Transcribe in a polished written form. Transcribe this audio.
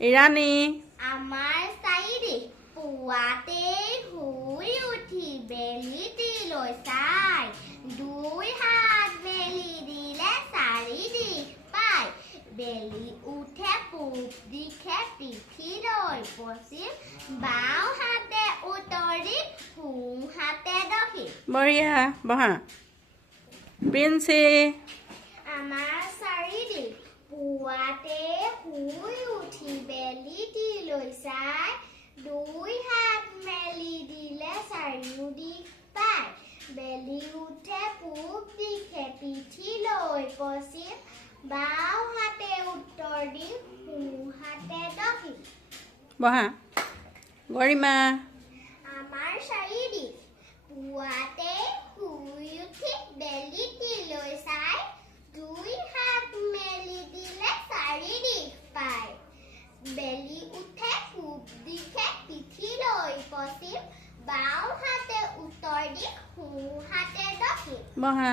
ইৰাণী আমাৰ চাৰিদিশ পুৱাতে শুই উঠি বেলিটিলৈ চাই দুই হাত মেলি দিলে চাৰিদিশ পাই বেলি উঠে পূব দিশে পিঠিলৈ পশ্চিম বাওঁ হাতে উত্তৰ দিশ সোঁ হাতে দক্ষিণ বঢ়িয়া বহা প্ৰিন্সি আমাৰ চাৰিদিশ পুৱাতে শুই উঠি বেলিটিলৈ চাই দুই হাত মেলি দিলে চাৰিওদিশ পাই বেলি উঠে পূব দিশে পিঠিলৈ পশ্চিম বাওঁ হাতে উত্তৰ দিশ সোঁ হাতে দক্ষিণ বহা গৰিমা আমাৰ চাৰিদিশ পুৱাতে শুই উঠি বেলিটিলৈ চাই দুই হাত মেলি দিলে চাৰিদিশ পাই বেলি উঠে পূব দিশে পিঠিলৈ পশ্চিম বাওঁ হাতে উত্তৰ দিশ সোঁ হাতে দক্ষিণ বহা